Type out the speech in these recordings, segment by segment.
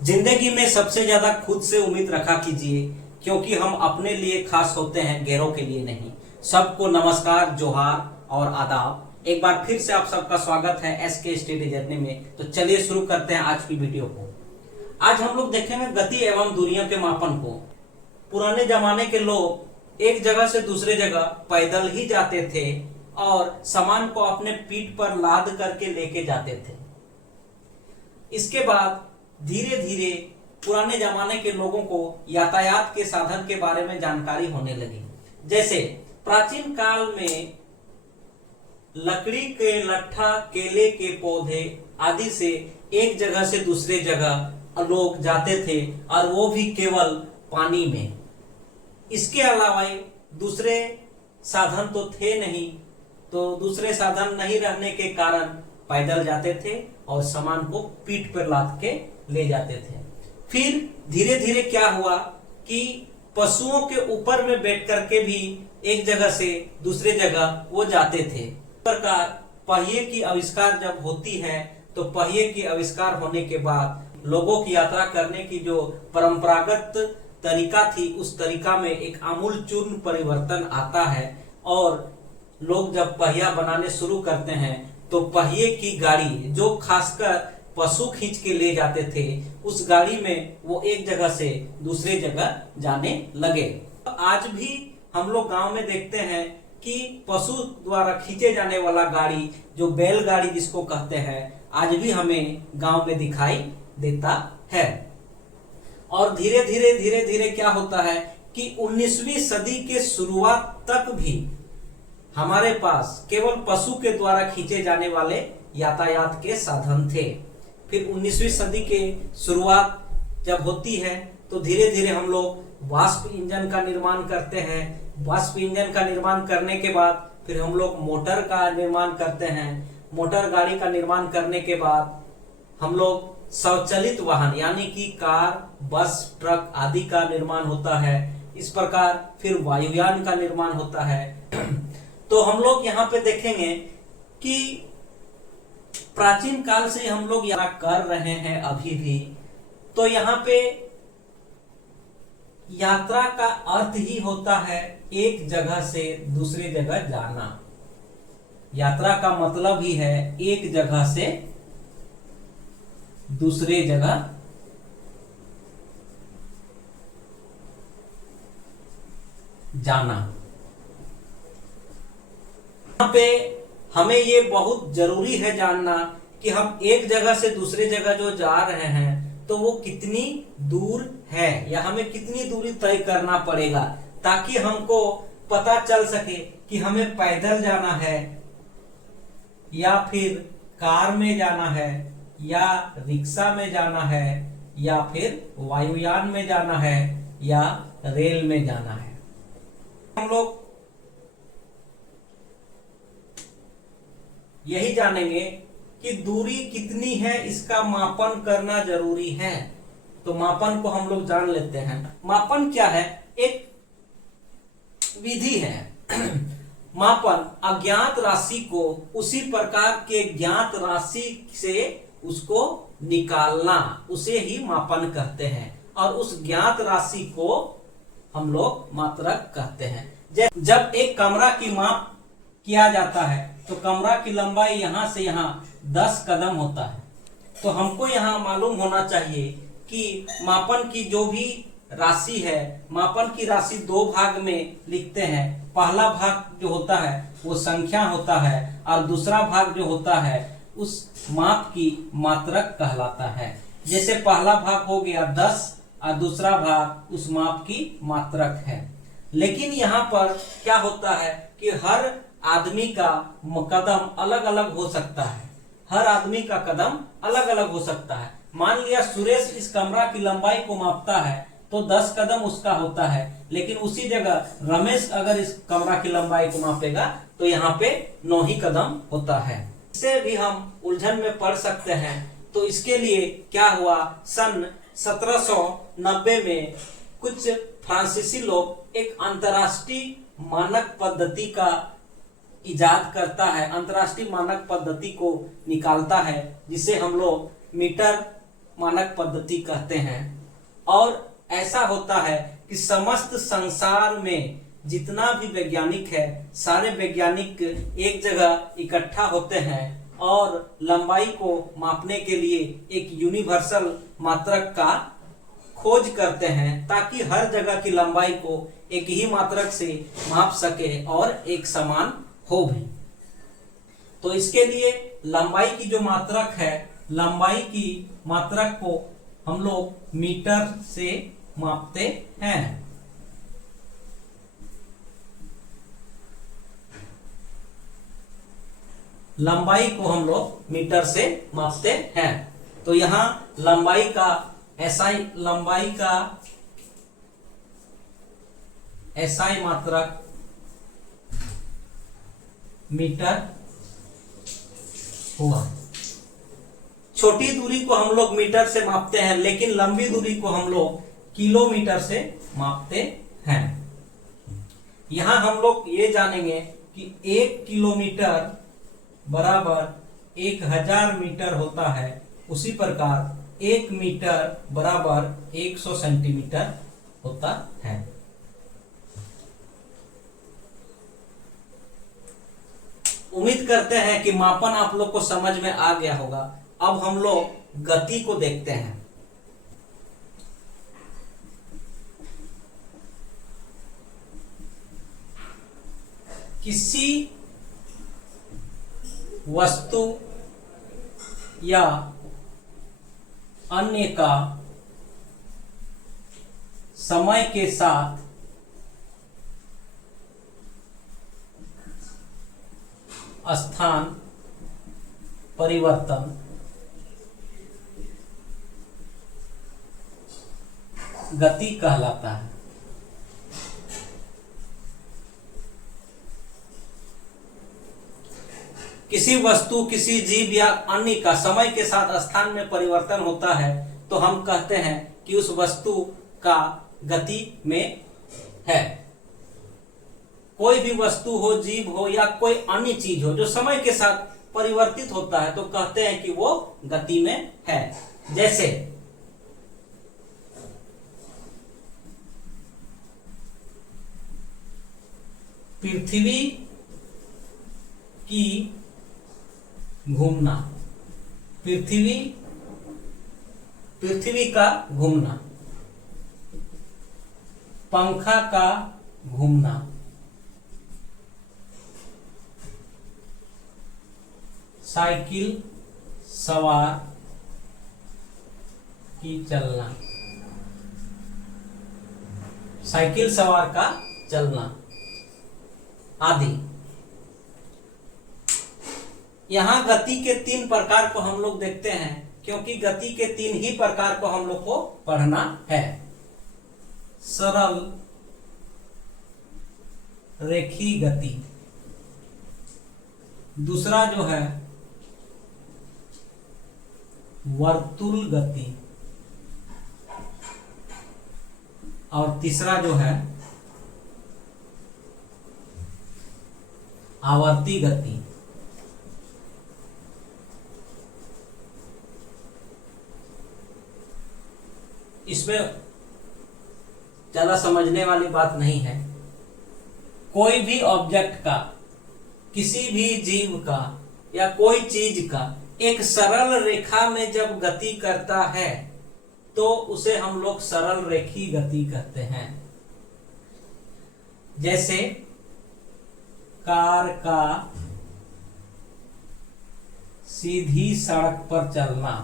जिंदगी में सबसे ज्यादा खुद से उम्मीद रखा कीजिए, क्योंकि हम अपने लिए खास होते हैं, गैरों के लिए नहीं। सबको नमस्कार, जोहार और आदाब। एक बार फिर से आप सबका स्वागत है एसके स्टडी जर्नी में। तो चलिए शुरू करते हैं आज की वीडियो को। आज हम लोग देखेंगे गति एवं दूरियों के मापन को। पुराने जमाने के लोग एक जगह से दूसरे जगह पैदल ही जाते थे और सामान को अपने पीठ पर लाद करके लेके जाते थे। इसके बाद धीरे धीरे पुराने जमाने के लोगों को यातायात के साधन के बारे में जानकारी होने लगी। जैसे प्राचीन काल में लकड़ी के लट्ठा, केले के पौधे आदि से एक जगह से दूसरे जगह लोग जाते थे, और वो भी केवल पानी में। इसके अलावा दूसरे साधन तो थे नहीं, तो दूसरे साधन नहीं रहने के कारण पैदल जाते थे और सामान को पीठ पर लाद के ले जाते थे। फिर धीरे धीरे क्या हुआ कि पशुओं के ऊपर में बैठ करके भी एक जगह से दूसरे जगह वो जाते थे। इस प्रकार पहिए की आविष्कार जब होती है, तो पहिए की आविष्कार होने के बाद लोगों की यात्रा करने की जो परंपरागत तरीका थी, उस तरीका में एक आमूल चूर्ण परिवर्तन आता है। और लोग जब पहिया बनाने शुरू करते हैं, तो पहिए की गाड़ी जो खासकर पशु खींच के ले जाते थे, उस गाड़ी में वो एक जगह से दूसरे जगह जाने लगे। आज भी हम लोग गांव में देखते हैं कि पशु द्वारा खींचे जाने वाला गाड़ी, जो बैलगाड़ी जिसको कहते हैं, आज भी हमें गांव में दिखाई देता है। और धीरे धीरे क्या होता है कि 19वीं सदी के शुरुआत तक भी हमारे पास केवल पशु के द्वारा खींचे जाने वाले यातायात के साधन थे। फिर 19वीं सदी के शुरुआत जब होती है, तो धीरे धीरे हम लोग वाष्प इंजन का निर्माण करते हैं। वाष्प इंजन का निर्माण करने के बाद फिर हम लोग मोटर का निर्माण करते हैं। मोटर गाड़ी का निर्माण करने के बाद हम लोग स्वचालित वाहन यानी कि कार, बस, ट्रक आदि का निर्माण होता है। इस प्रकार फिर वायुयान का निर्माण होता है। तो हम लोग यहाँ पे देखेंगे कि प्राचीन काल से हम लोग यात्रा कर रहे हैं अभी भी। तो यहाँ पे यात्रा का अर्थ ही होता है एक जगह से दूसरे जगह जाना। यात्रा का मतलब ही है एक जगह से दूसरे जगह जाना। यहाँ पे हमें ये बहुत जरूरी है जानना कि हम एक जगह से दूसरे जगह जो जा रहे हैं, तो वो कितनी दूर है या हमें कितनी दूरी तय करना पड़ेगा, ताकि हमको पता चल सके कि हमें पैदल जाना है या फिर कार में जाना है या रिक्शा में जाना है या फिर वायुयान में जाना है या रेल में जाना है। हम लोग यही जानेंगे कि दूरी कितनी है, इसका मापन करना जरूरी है। तो मापन को हम लोग जान लेते हैं। मापन क्या है? एक विधि है। मापन अज्ञात राशि को उसी प्रकार के ज्ञात राशि से उसको निकालना, उसे ही मापन कहते हैं। और उस ज्ञात राशि को हम लोग मात्रक कहते हैं। जब एक कमरा की माप किया जाता है, तो कमरा की लंबाई यहाँ से यहाँ 10 कदम होता है। तो हमको यहाँ मालूम होना चाहिए कि मापन की जो भी राशि है, मापन की राशि 2 भाग में लिखते हैं। पहला भाग जो होता है वो संख्या होता है, और दूसरा भाग जो होता है उस माप की मात्रक कहलाता है। जैसे पहला भाग हो गया 10 और दूसरा भाग उस माप की मात्रक है। लेकिन यहाँ पर क्या होता है कि हर आदमी का कदम अलग अलग हो सकता है। हर आदमी का कदम अलग अलग हो सकता है। मान लिया सुरेश इस कमरा की लंबाई को मापता है, तो 10 कदम उसका होता है। लेकिन उसी जगह रमेश अगर इस कमरा की लंबाई को मापेगा, तो यहाँ पे 9 ही कदम होता है। इससे भी हम उलझन में पड़ सकते हैं। तो इसके लिए क्या हुआ, सन 1790 में कुछ फ्रांसीसी लोग एक अंतर्राष्ट्रीय मानक पद्धति का इजाद करता है, अंतर्राष्ट्रीय मानक पद्धति को निकालता है, जिसे हम लोग मीटर मानक पद्धति कहते हैं। और ऐसा होता है कि समस्त संसार में जितना भी वैज्ञानिक है, सारे वैज्ञानिक एक जगह इकट्ठा होते हैं और लंबाई को मापने के लिए एक यूनिवर्सल मात्रक का खोज करते हैं, ताकि हर जगह की लंबाई को एक ही मात्रक से माप सके और एक समान हो भी। तो इसके लिए लंबाई की जो मात्रक है, लंबाई की मात्रक को हम लोग मीटर से मापते हैं। लंबाई को हम लोग मीटर से मापते हैं। तो यहाँ लंबाई का एसआई मात्रक मीटर हुआ। छोटी दूरी को हम लोग मीटर से मापते हैं, लेकिन लंबी दूरी को हम लोग किलोमीटर से मापते हैं। यहां हम लोग ये जानेंगे कि 1 किलोमीटर बराबर 1000 मीटर होता है, उसी प्रकार 1 मीटर बराबर 100 सेंटीमीटर होता है। उम्मीद करते हैं कि मापन आप लोग को समझ में आ गया होगा। अब हम लोग गति को देखते हैं। किसी वस्तु या अन्य का समय के साथ स्थान परिवर्तन गति कहलाता है। किसी वस्तु, किसी जीव या अन्य का समय के साथ स्थान में परिवर्तन होता है तो हम कहते हैं कि उस वस्तु का गति में है। कोई भी वस्तु हो, जीव हो या कोई अन्य चीज हो जो समय के साथ परिवर्तित होता है तो कहते हैं कि वो गति में है। जैसे पृथ्वी की घूमना, पृथ्वी का घूमना, पंखा का घूमना, साइकिल सवार की चलना, साइकिल सवार का चलना आदि। यहां गति के 3 प्रकार को हम लोग देखते हैं, क्योंकि गति के 3 ही प्रकार को हम लोग को पढ़ना है। सरल रेखीय गति, दूसरा जो है वर्तुल गति, और तीसरा जो है आवर्ती गति। इसमें ज्यादा समझने वाली बात नहीं है। कोई भी ऑब्जेक्ट का, किसी भी जीव का या कोई चीज का एक सरल रेखा में जब गति करता है तो उसे हम लोग सरल रेखीय गति कहते हैं। जैसे कार का सीधी सड़क पर चलना,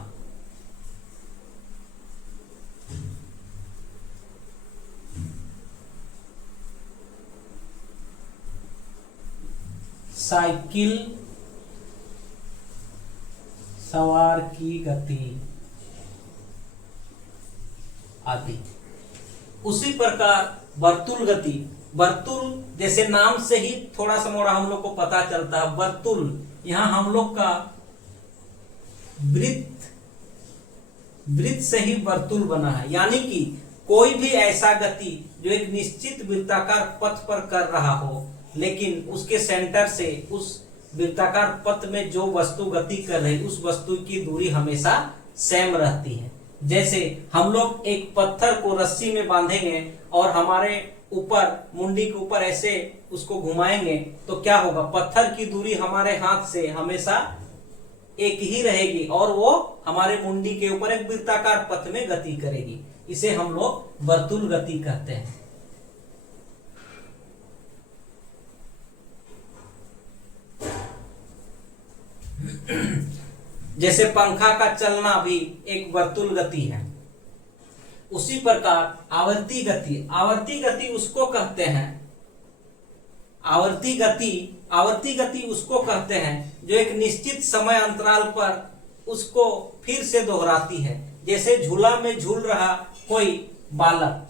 साइकिल सवार की गति आदि। उसी प्रकार वर्तुल गति, वर्तुल जैसे नाम से ही थोड़ा सा मोड़ा हम लोग को पता चलता है। वर्तुल, यहां हम लोग का वृत्त से ही वर्तुल बना है, यानी कि कोई भी ऐसा गति जो एक निश्चित वृत्ताकार पथ पर कर रहा हो, लेकिन उसके सेंटर से उस वृत्ताकार पथ में जो वस्तु गति कर रही, उस वस्तु की दूरी हमेशा सेम रहती है। जैसे हम लोग एक पत्थर को रस्सी में बांधेंगे और हमारे ऊपर मुंडी के ऊपर ऐसे उसको घुमाएंगे तो क्या होगा, पत्थर की दूरी हमारे हाथ से हमेशा एक ही रहेगी और वो हमारे मुंडी के ऊपर एक वृत्ताकार पथ में गति करेगी। इसे हम लोग वर्तुल गति कहते हैं। जैसे पंखा का चलना भी एक वर्तुल गति है, उसी प्रकार आवर्ती गति उसको कहते हैं, आवर्ती गति उसको कहते हैं जो एक निश्चित समय अंतराल पर उसको फिर से दोहराती है। जैसे झूला में झूल रहा कोई बालक,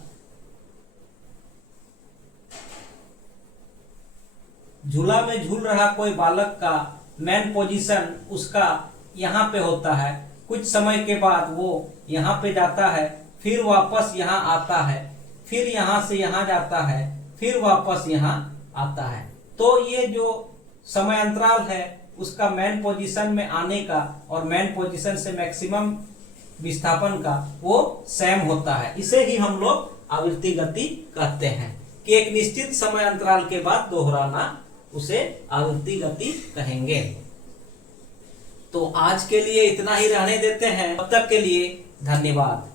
झूला में झूल रहा कोई बालक का मेन पोजीशन उसका यहाँ पे होता है, कुछ समय के बाद वो यहाँ पे जाता है, फिर वापस यहाँ आता है, फिर यहाँ से यहाँ जाता है, फिर वापस यहाँ आता है। तो ये जो समय अंतराल है उसका मेन पोजीशन में आने का और मेन पोजीशन से मैक्सिमम विस्थापन का वो सेम होता है। इसे ही हम लोग आवृत्ति गति कहते हैं कि एक निश्चित समय अंतराल के बाद दोहराना, उसे आवृत्ति गति कहेंगे। तो आज के लिए इतना ही रहने देते हैं, तब तक के लिए धन्यवाद।